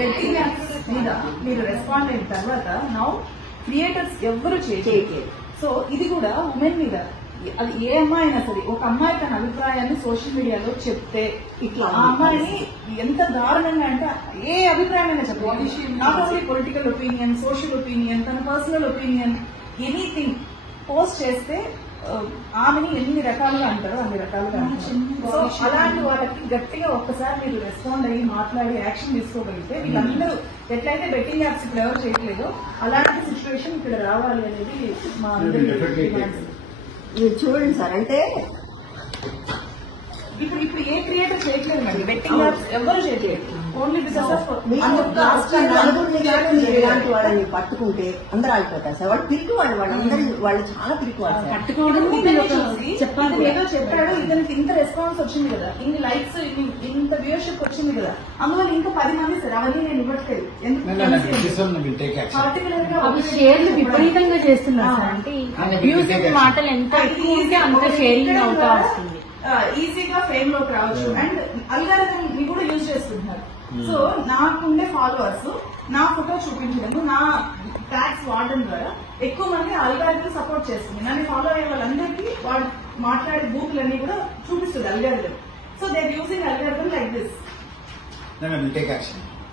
Betting apps మీద మీరు respond అయిన తర్వాత నౌ క్రియేటర్స్ ఎవరు చేయట్లేదు. సో ఇది కూడా ఉమెన్ మీద, అది ఏ అమ్మాయి అయినా సరే, ఒక అమ్మాయి తన అభిప్రాయాన్ని సోషల్ మీడియాలో చెప్తే ఇట్లా ఆ అమ్మాయిని ఎంత దారుణంగా అంటే ఏ అభిప్రాయం అయినా చెప్పాలి, not only political opinion, social opinion, తన పర్సనల్ ఒపీనియన్, ఎనీథింగ్ పోస్ట్ చేస్తే ఆమెని ఎన్ని రకాలుగా అంటారో అన్ని రకాలుగా అంటారు. సో అలాంటి వాళ్ళకి గట్టిగా ఒక్కసారి మీరు రెస్పాండ్ అయ్యి మాట్లాడి యాక్షన్ తీసుకోగలిగితే వీళ్ళందరూ ఎట్లయితే బెట్టింగ్ యాప్స్ ఇప్పుడు ఎవరు చేయట్లేదో అలాంటి సిచ్యువేషన్ ఇక్కడ రావాలి అనేది మా చూడండి సార్. అంటే ఇప్పుడు ఏ క్రియేటర్ చేయట్లేదు అండి, బెట్టింగ్ యాప్స్ ఎవరు చేయట్లేదు. ఓన్లీ బికాస్ ఆఫ్ ఇలాంటి వాళ్ళని పట్టుకుంటే అందరూ ఆగిపోతారు సార్. వాళ్ళు పిరికి వాళ్ళు చాలా పిరికి వాళ్ళు. పట్టుకోవడం ఏదో చెప్పాడు, ఇతనికి ఇంత రెస్పాన్స్ వచ్చింది కదా, ఇన్ని లైక్స్, ఇంత వ్యూయర్షిప్ వచ్చింది కదా, అందువల్ల ఇంకా 10 మంది సార్ అవన్నీ నేను ఇవ్వట్లేదు. షేర్లు విపరీతంగా చేస్తున్నారు సార్. అంటే మాటలు ఎంత ఎక్కువ ఉంటే అంత షేరింగ్ అవుతా వస్తుంది, ఈజీగా ఫేమ్ లోకి రావచ్చు. అండ్ అల్గారిథం ని కూడా యూజ్ చేస్తున్నారు. సో నాకుండే ఫాలోవర్స్ నా ఫోటో చూపించడం, నా ట్యాగ్స్ వాడడం ద్వారా ఎక్కువ మంది అల్గారిథం సపోర్ట్ చేస్తుంది. నన్ను ఫాలో అయ్యే వాళ్ళందరికీ వాళ్ళు మాట్లాడే బూతులన్నీ కూడా చూపిస్తుంది algorithm. So they are using algorithm like this.